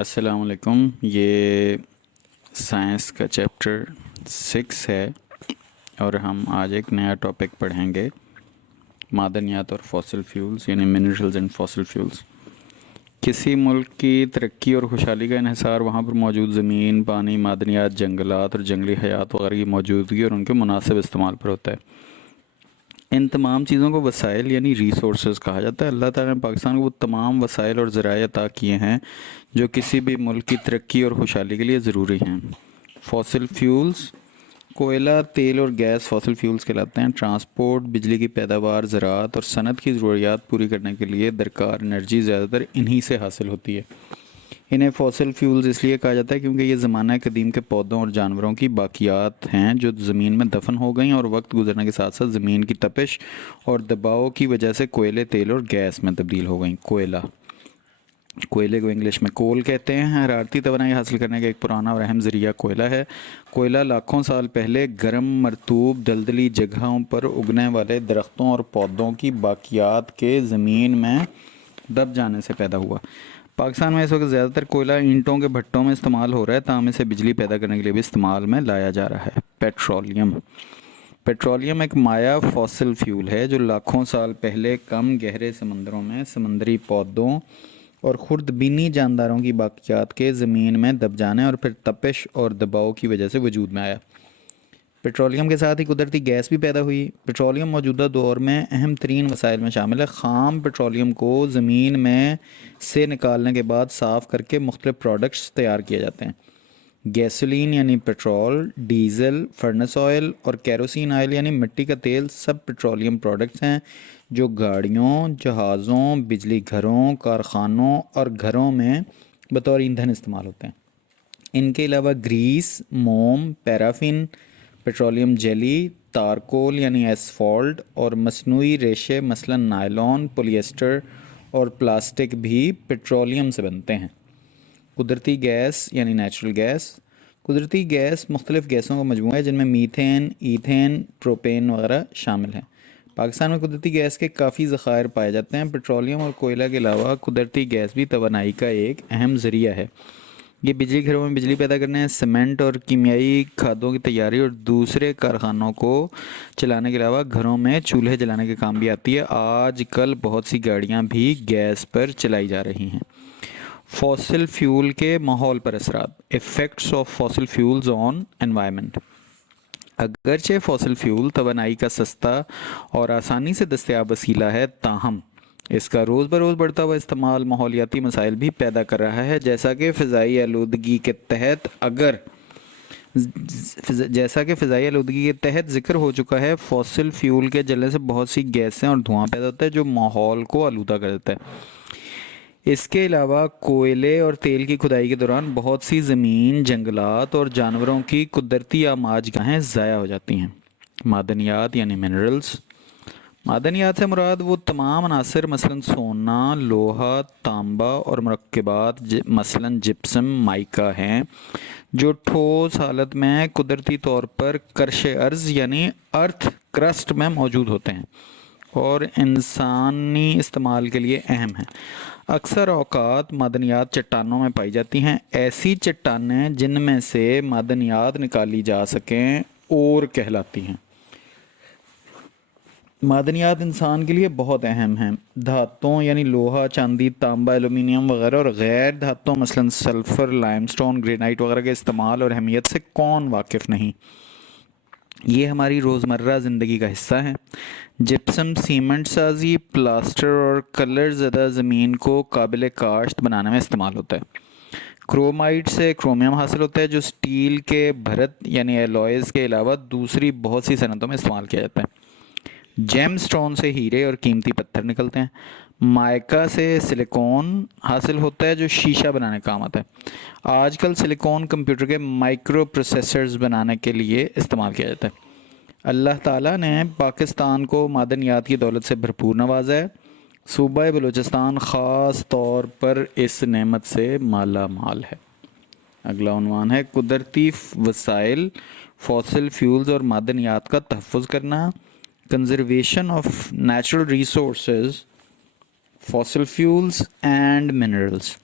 अस्सलाम वालेकुम। ये साइंस का चैप्टर 6 है और हम आज एक नया टॉपिक पढ़ेंगे, मादनियात और फॉसिल फ्यूल्स यानी मिनरल्स एंड फॉसिल फ्यूल्स। किसी मुल्क की तरक्की और खुशहाली का इन्हिसार वहाँ पर मौजूद ज़मीन, पानी, मादनियात, जंगलात और जंगली हयात वगैरह की मौजूदगी और उनके मुनासिब इस्तेमाल पर होता है। इन तमाम चीज़ों को वसाइल यानी रिसोर्सेज कहा जाता है। अल्लाह ताला ने पाकिस्तान को वो तमाम वसाइल और ज़राए अता किए हैं जो किसी भी मुल्क की तरक्की और खुशहाली के लिए ज़रूरी हैं। फॉसिल फ्यूल्स, कोयला, तेल और गैस फॉसिल फ्यूल्स कहलाते हैं। ट्रांसपोर्ट, बिजली की पैदावार, ज़राअत और सनत की ज़रूरियात पूरी करने के लिए दरकार एनर्जी ज़्यादातर इन्हीं से हासिल होती है। इन्हें फॉसिल फ्यूल्स इसलिए कहा जाता है क्योंकि ये ज़माना कदीम के पौधों और जानवरों की बाक़ियात हैं जो ज़मीन में दफन हो गई और वक्त गुजरने के साथ साथ ज़मीन की तपिश और दबाव की वजह से कोयले, तेल और गैस में तब्दील हो गई। कोयले को इंग्लिश में कोल कहते हैं। हरारती तवानाई हासिल करने का एक पुराना और अहम ज़रिया कोयला है। कोयला लाखों साल पहले गर्म, मरतूब, दलदली जगहों पर उगने वाले दरख्तों और पौधों की बाक़ियात के ज़मीन में दब जाने से पैदा हुआ। पाकिस्तान में इस वक्त ज़्यादातर कोयला ईंटों के भट्टों में इस्तेमाल हो रहा है, ताहम इसे बिजली पैदा करने के लिए भी इस्तेमाल में लाया जा रहा है। पेट्रोलियम एक माया फॉसिल फ्यूल है जो लाखों साल पहले कम गहरे समंदरों में समुद्री पौधों और खुर्दबीनी जानदारों की बाक़ियात के ज़मीन में दब जाने और फिर तपिश और दबाव की वजह से वजूद में आया। पेट्रोलियम के साथ ही कुदरती गैस भी पैदा हुई। पेट्रोलियम मौजूदा दौर में अहम तरीन वसाइल में शामिल है। ख़ाम पेट्रोलियम को ज़मीन में से निकालने के बाद साफ़ करके मुख्तलिफ़ प्रोडक्ट्स तैयार किए जाते हैं। गैसोलीन यानी पेट्रोल, डीज़ल, फर्नेस ऑयल और केरोसिन ऑयल यानी मिट्टी का तेल सब पेट्रोलियम प्रोडक्ट्स हैं जो गाड़ियों, जहाज़ों, बिजली घरों, कारखानों और घरों में बतौर ईंधन इस्तेमाल होते हैं। इनके अलावा ग्रीस, मोम, पैराफिन, पेट्रोलियम जेली, तारकोल यानी एसफॉल्ट और मसनूई रेशे मसलन नायलॉन, पॉलिएस्टर और प्लास्टिक भी पेट्रोलियम से बनते हैं। कुदरती गैस यानी नेचुरल गैस। कुदरती गैस मुख्तलिफ़ गैसों का मजमूआ है जिनमें मीथेन, ईथेन, प्रोपेन वगैरह शामिल हैं। पाकिस्तान में कुदरती गैस के काफ़ी ज़खायर पाए जाते हैं। पेट्रोलियम और कोयला के अलावा कुदरती गैस भी तवानाई का एक अहम ज़रिया है। ये बिजली घरों में बिजली पैदा करने, सीमेंट और कीमियाई खादों की तैयारी और दूसरे कारखानों को चलाने के अलावा घरों में चूल्हे जलाने के काम भी आती है। आजकल बहुत सी गाड़ियां भी गैस पर चलाई जा रही हैं। फॉसिल फ्यूल के माहौल पर असरात, effects of fossil fuels on environment. अगरचे फॉसिल फ्यूल तवानाई का सस्ता और आसानी से दस्तयाब वसीला है, ताहम इसका रोज़ बरोज़ बढ़ता हुआ इस्तेमाल माहौलियाती मसाइल भी पैदा कर रहा है। जैसा कि फ़िज़ाई आलूदगी के तहत ज़िक्र हो चुका है, फॉसिल फ्यूल के जलने से बहुत सी गैसें और धुआं पैदा होता है जो माहौल को आलूदा कर देता है। इसके अलावा कोयले और तेल की खुदाई के दौरान बहुत सी ज़मीन, जंगलात और जानवरों की कुदरती आमाज गाहें ज़ाया हो जाती हैं। मादनियात यानी मिनरल्स। मादनियात से मुराद वो तमाम अनासर मसलन सोना, लोहा, तांबा और मरकबात मसलन जिप्सम, माइका हैं जो ठोस हालत में कुदरती तौर पर कर्श अर्ज़ यानी अर्थ क्रस्ट में मौजूद होते हैं और इंसानी इस्तेमाल के लिए अहम हैं। अक्सर औक़ात मादनियात चट्टानों में पाई जाती हैं। ऐसी चट्टानें जिनमें से मादनियात निकाली जा सकें और कहलाती हैं। मादनियात इंसान के लिए बहुत अहम हैं। धातुओं यानी लोहा, चांदी, तांबा, एलुमिनियम वगैरह और गैर धातुओं मसलन सल्फ़र, लाइमस्टोन, ग्रेनाइट वगैरह के इस्तेमाल और अहमियत से कौन वाकिफ़ नहीं। ये हमारी रोज़मर्रा ज़िंदगी का हिस्सा है। जिप्सम सीमेंट साजी, प्लास्टर और कलर ज़दा ज़मीन को काबिल काश्त बनाने में इस्तेमाल होता है। क्रोमाइट से क्रोमियम हासिल होता है जो स्टील के भरत यानी एलॉयज़ के अलावा दूसरी बहुत सी सनतों में इस्तेमाल किया जाता है। जेम स्टोन से हीरे और कीमती पत्थर निकलते हैं। माइका से सिलिकॉन हासिल होता है जो शीशा बनाने का काम आता है। आजकल सिलिकॉन कंप्यूटर के माइक्रो प्रोसेसर्स बनाने के लिए इस्तेमाल किया जाता है। अल्लाह ताला ने पाकिस्तान को मादनियात की दौलत से भरपूर नवाजा है। सूबा बलूचिस्तान ख़ास तौर पर इस नेमत से माला माल है। अगला उन्वान है कुदरती वसाइल, फॉसिल फ्यूल्स और मादनियात का तहफ़्फ़ुज़ करना। Conservation of natural resources, fossil fuels and minerals.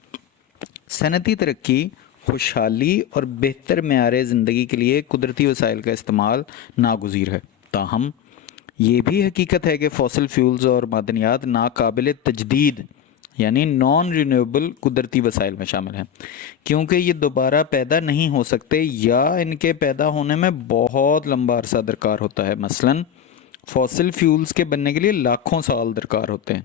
صنعتی ترقی خوشحالی اور بہتر معیار زندگی کے لیے قدرتی وسائل کا استعمال ناگزیر ہے، تاہم یہ بھی حقیقت ہے کہ فوسل فیولز اور معدنیات ناقابل تجدید یعنی نان رینیویبل قدرتی وسائل میں شامل ہیں، کیونکہ یہ دوبارہ پیدا نہیں ہو سکتے یا ان کے پیدا ہونے میں بہت لمبا عرصہ درکار ہوتا ہے۔ مثلاً فوسل فیولز کے بننے کے لیے لاکھوں سال درکار ہوتے ہیں۔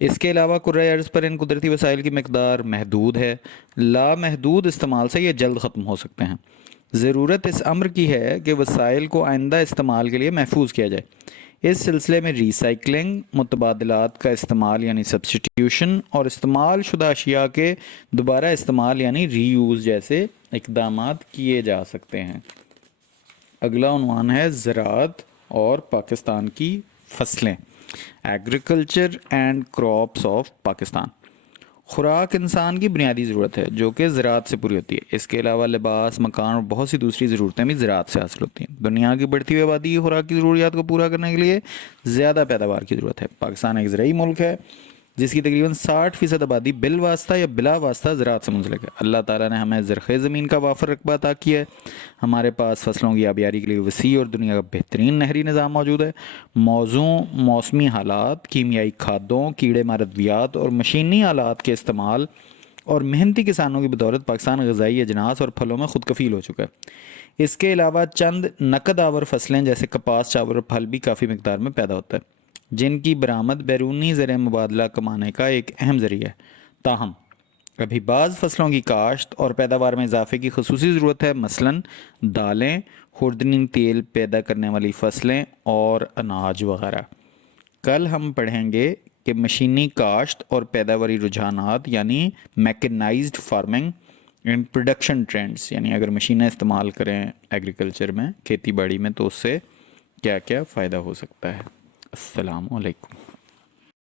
اس کے علاوہ کرۂ ارض پر ان قدرتی وسائل کی مقدار محدود ہے، لامحدود استعمال سے یہ جلد ختم ہو سکتے ہیں۔ ضرورت اس امر کی ہے کہ وسائل کو آئندہ استعمال کے لیے محفوظ کیا جائے۔ اس سلسلے میں ری سائیکلنگ، متبادلات کا استعمال یعنی سبسٹیٹیوشن، اور استعمال شدہ اشیاء کے دوبارہ استعمال یعنی ری یوز جیسے اقدامات کیے جا سکتے ہیں۔ اگلا عنوان ہے زراعت اور پاکستان کی فصلیں، agriculture and crops of Pakistan. خوراک انسان کی بنیادی ضرورت ہے جو کہ زراعت سے پوری ہوتی ہے۔ اس کے علاوہ لباس، مکان اور بہت سی دوسری ضرورتیں بھی زراعت سے حاصل ہوتی ہیں۔ دنیا کی بڑھتی ہوئی آبادی کی خوراک کی ضروریات کو پورا کرنے کے لیے زیادہ پیداوار کی ضرورت ہے۔ پاکستان ایک زرعی ملک ہے جس کی تقریباً 60% آبادی بالواسطہ یا بلا واسطہ زراعت سے منسلک ہے۔ اللہ تعالیٰ نے ہمیں زرخیز زمین کا وافر رقبہ عطا کیا ہے۔ ہمارے پاس فصلوں کی آبیاری کے لیے وسیع اور دنیا کا بہترین نہری نظام موجود ہے۔ موسمی حالات، کیمیائی کھادوں، کیڑے مار ادویات اور مشینی آلات کے استعمال اور محنتی کسانوں کی بدولت پاکستان غذائی اجناس اور پھلوں میں خود کفیل ہو چکا ہے۔ اس کے علاوہ چند نقد آور فصلیں جیسے کپاس، چاول اور پھل بھی کافی مقدار میں پیدا ہوتا ہے، جن کی برآمد بیرونی زر مبادلہ کمانے کا ایک اہم ذریعہ ہے۔ تاہم ابھی بعض فصلوں کی کاشت اور پیداوار میں اضافے کی خصوصی ضرورت ہے، مثلاً دالیں، خوردنی تیل پیدا کرنے والی فصلیں اور اناج وغیرہ۔ کل ہم پڑھیں گے کہ مشینی کاشت اور پیداواری رجحانات یعنی mechanised farming and production trends, یعنی اگر مشینیں استعمال کریں ایگریکلچر میں، کھیتی باڑی میں، تو اس سے کیا کیا فائدہ ہو سکتا ہے۔ السلام علیکم۔